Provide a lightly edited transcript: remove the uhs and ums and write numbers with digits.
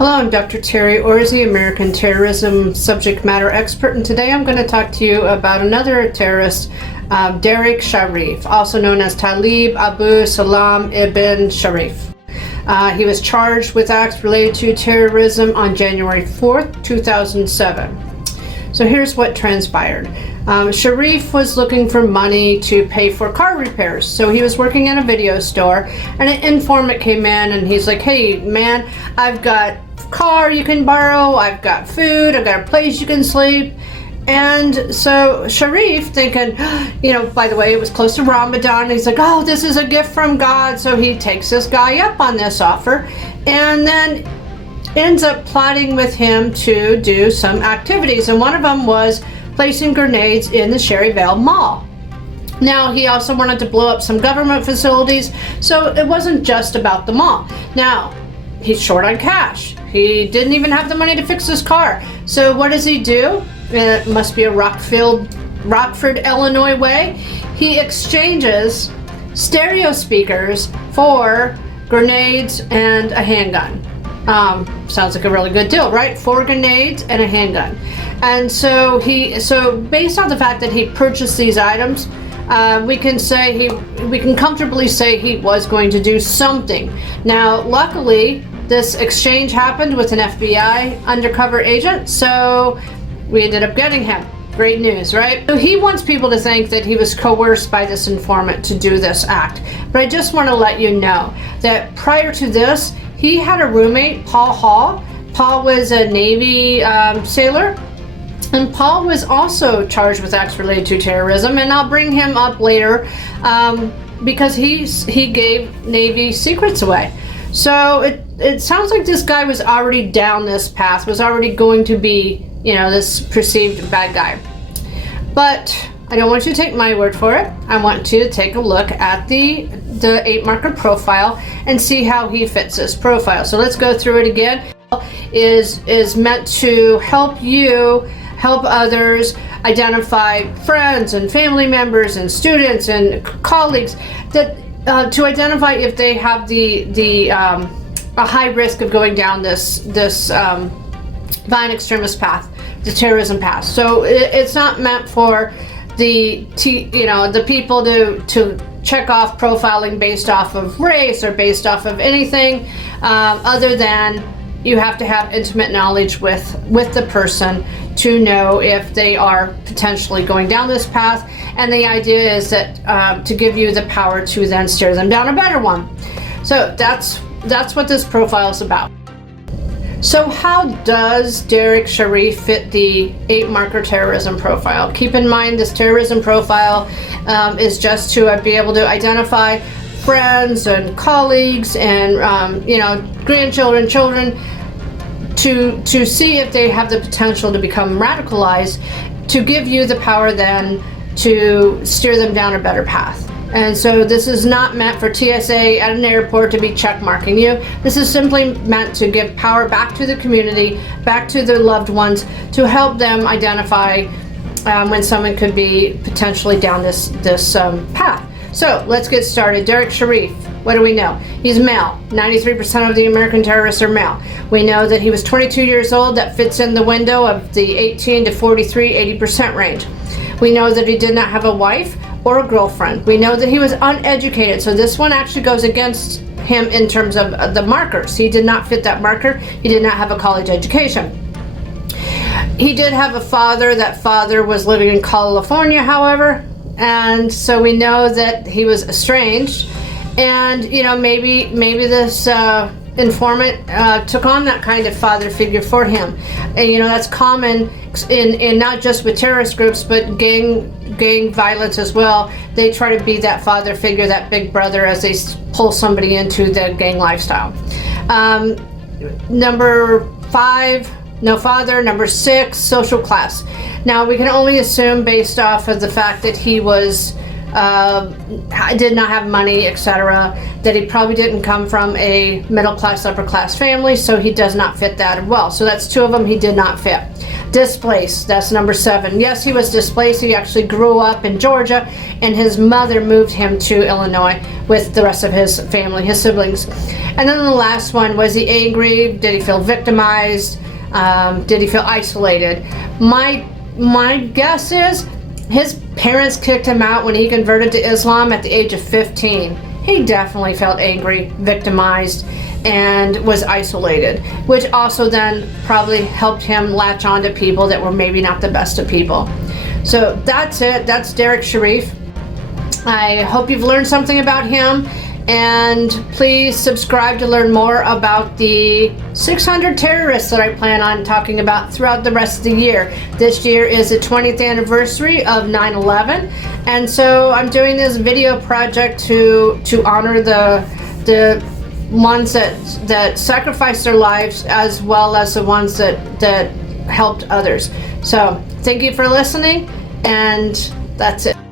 Hello, I'm Dr. Terry Orzi, American terrorism subject matter expert, and today I'm going to talk to you about another terrorist, Derrick Shareef, also known as Talib Abu Salam ibn Shareef. He was charged with acts related to terrorism on January 4th, 2007. So here's what transpired. Shareef was looking for money to pay for car repairs. So he was working in a video store, and an informant came in and he's like, hey man, I've got car you can borrow, I've got food, I've got a place you can sleep. And so Shareef, thinking, by the way, it was close to Ramadan, he's like, oh, this is a gift from God. So he takes this guy up on this offer and then ends up plotting with him to do some activities. And one of them was placing grenades in the CherryVale Mall. Now, he also wanted to blow up some government facilities, so it wasn't just about the mall. Now, he's short on cash. He didn't even have the money to fix his car. So what does he do? It must be a Rockford, Illinois way. He exchanges stereo speakers for grenades and a handgun. Sounds like a really good deal, right? 4 grenades and a handgun. And so based on the fact that he purchased these items, we can comfortably say he was going to do something. Now, luckily, this exchange happened with an FBI undercover agent, so we ended up getting him. Great news, right? So he wants people to think that he was coerced by this informant to do this act. But I just want to let you know that prior to this, he had a roommate, Paul Hall. Paul was a Navy sailor, and Paul was also charged with acts related to terrorism, and I'll bring him up later because he gave Navy secrets away. So it sounds like this guy was already down this path, was already going to be, this perceived bad guy. But I don't want you to take my word for it. I want you to take a look at the 8-marker profile and see how he fits this profile. So let's go through it again. Is meant to help you help others identify friends and family members and students and colleagues that to identify if they have a high risk of going down this violent extremist path, the terrorism path. So it's not meant for the people to check off profiling based off of race or based off of anything other than you have to have intimate knowledge with the person to know if they are potentially going down this path. And the idea is that to give you the power to then steer them down a better one. So that's what this profile is about. So how does Derrick Shareef fit the 8-marker terrorism profile? Keep in mind, this terrorism profile is just to be able to identify friends and colleagues and grandchildren, children, to see if they have the potential to become radicalized, to give you the power then to steer them down a better path. And so this is not meant for TSA at an airport to be check marking you. This is simply meant to give power back to the community, back to their loved ones, to help them identify when someone could be potentially down this path. So let's get started. Derrick Shareef, what do we know? He's male. 93% of the American terrorists are male. We know that he was 22 years old. That fits in the window of the 18 to 43, 80% range. We know that he did not have a wife or a girlfriend. We know that he was uneducated. So this one actually goes against him in terms of the markers. He did not fit that marker. He did not have a college education. He did have a father. That father was living in California, however. And so we know that he was estranged, and maybe this informant took on that kind of father figure for him. And that's common in not just with terrorist groups, but gang violence as well. They try to be that father figure, that big brother, as they pull somebody into the gang lifestyle. Number 5, no father. Number 6, social class. Now, we can only assume based off of the fact that he was did not have money, etc., that he probably didn't come from a middle class, upper class family, so he does not fit that as well. So that's 2 of them he did not fit. Displaced, that's number 7. Yes, he was displaced. He actually grew up in Georgia, and his mother moved him to Illinois with the rest of his family, his siblings. And then the last one, was he angry? Did he feel victimized? Did he feel isolated? My guess is his parents kicked him out when he converted to Islam at the age of 15. He definitely felt angry, victimized, and was isolated, which also then probably helped him latch on to people that were maybe not the best of people. So that's it. That's Derrick Shareef. I hope you've learned something about him, and please subscribe to learn more about the 600 terrorists that I plan on talking about throughout the rest of the year. This year is the 20th anniversary of 9/11, and so I'm doing this video project to honor the ones that sacrificed their lives, as well as the ones that helped others. So thank you for listening, and that's it.